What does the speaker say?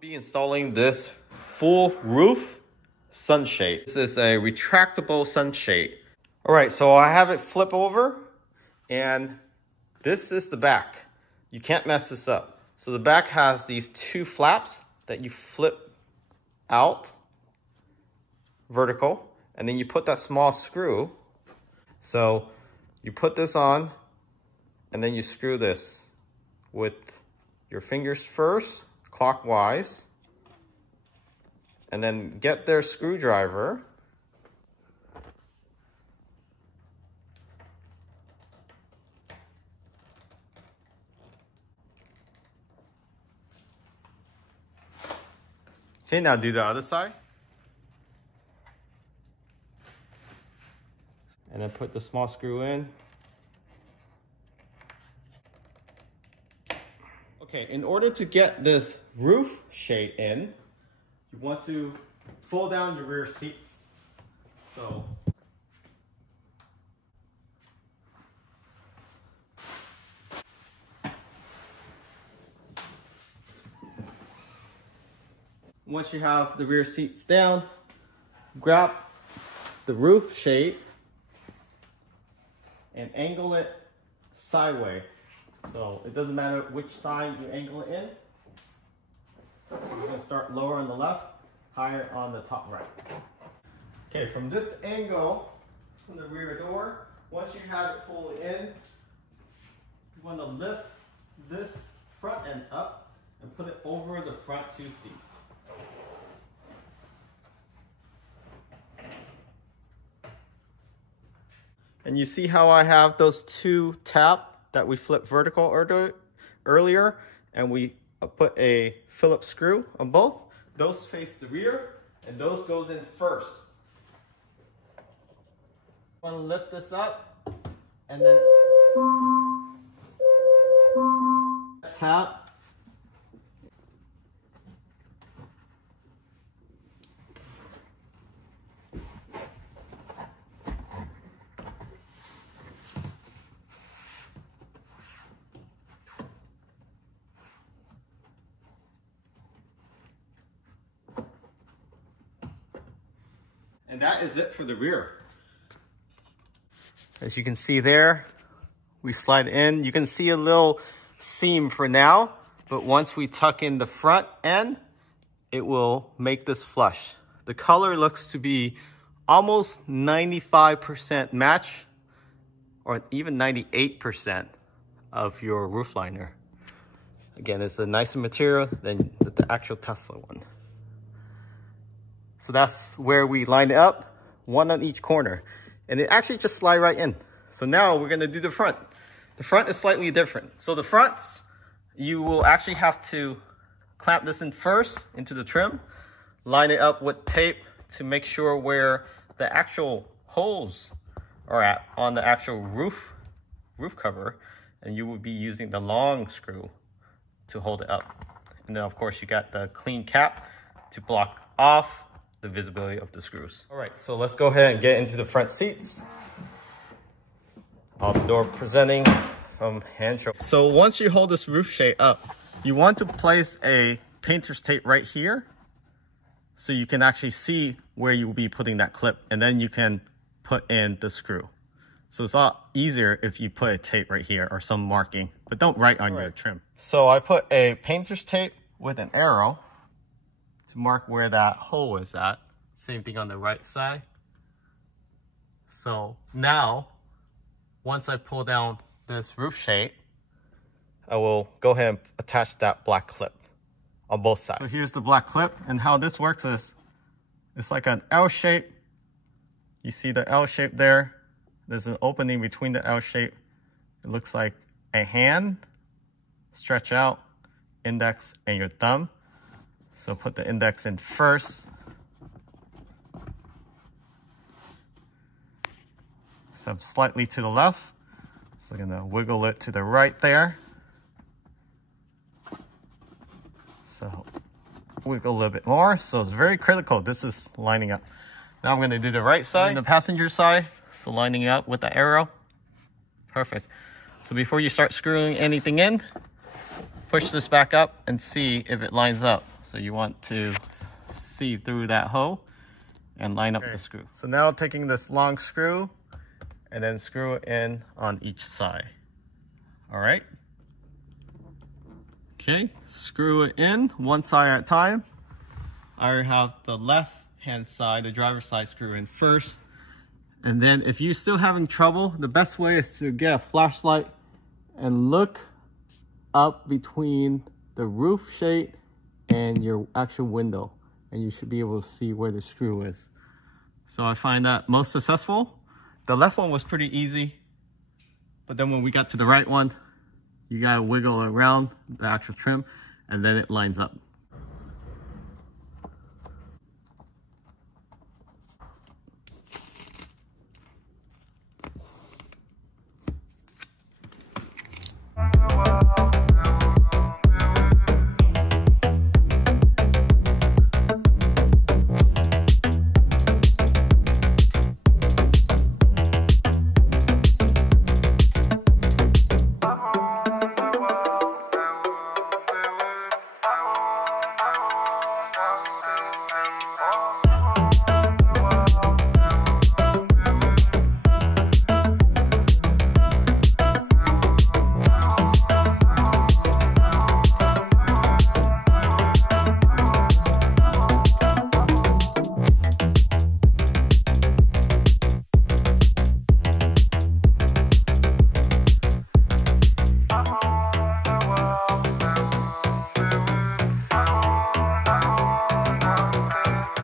Be installing this full roof sunshade. This is a retractable sunshade. All right, so I have it flip over, and this is the back. You can't mess this up. So the back has these two flaps that you flip out vertical, and then you put that small screw. So you put this on, and then you screw this with your fingers first, clockwise, and then get their screwdriver. Okay, now do the other side. And then put the small screw in. Okay, in order to get this roof shade in, you want to fold down your rear seats. So once you have the rear seats down, grab the roof shade and angle it sideways. So it doesn't matter which side you angle it in. So we're going to start lower on the left, higher on the top right. Okay, from this angle, from the rear door, once you have it fully in, you want to lift this front end up and put it over the front two seats. And you see how I have those two tabs that we flipped vertical earlier, and we put a Phillips screw on both. Those face the rear, and those goes in first. I want to lift this up, and then tap. And that is it for the rear. As you can see there, we slide in. You can see a little seam for now, but once we tuck in the front end, it will make this flush. The color looks to be almost 95% match, or even 98% of your roof liner. Again, it's a nicer material than the actual Tesla one. So that's where we line it up, one on each corner. And it actually just slide right in. So now we're gonna do the front. The front is slightly different. So the fronts, you will actually have to clamp this in first into the trim, line it up with tape to make sure where the actual holes are at on the actual roof cover. And you will be using the long screw to hold it up. And then of course you got the clean cap to block off the visibility of the screws. All right, so let's go ahead and get into the front seats. All the door presenting from Hansshow. So once you hold this roof shade up, you want to place a painter's tape right here so you can actually see where you will be putting that clip, and then you can put in the screw. So it's a lot easier if you put a tape right here or some marking, but don't write on your trim. So I put a painter's tape with an arrow to mark where that hole is at. Same thing on the right side. So now, once I pull down this roof shade, I will go ahead and attach that black clip on both sides. So here's the black clip, and how this works is, it's like an L shape. You see the L shape there. There's an opening between the L shape. It looks like a hand. Stretch out, index and your thumb. So put the index in first. So slightly to the left. So I'm gonna wiggle it to the right there. So wiggle a little bit more. So it's very critical. This is lining up. Now I'm gonna do the right side, the passenger side. So lining up with the arrow. Perfect. So before you start screwing anything in, push this back up and see if it lines up. So you want to see through that hole and line up the screw. So now taking this long screw and then screw it in on each side. All right. Okay, screw it in one side at a time. I have the left hand side, the driver's side, screw in first. And then if you're still having trouble, the best way is to get a flashlight and look up between the roof shade and your actual window, and you should be able to see where the screw is. So I find that most successful. The left one was pretty easy, but then when we got to the right one, you gotta wiggle around the actual trim and then it lines up.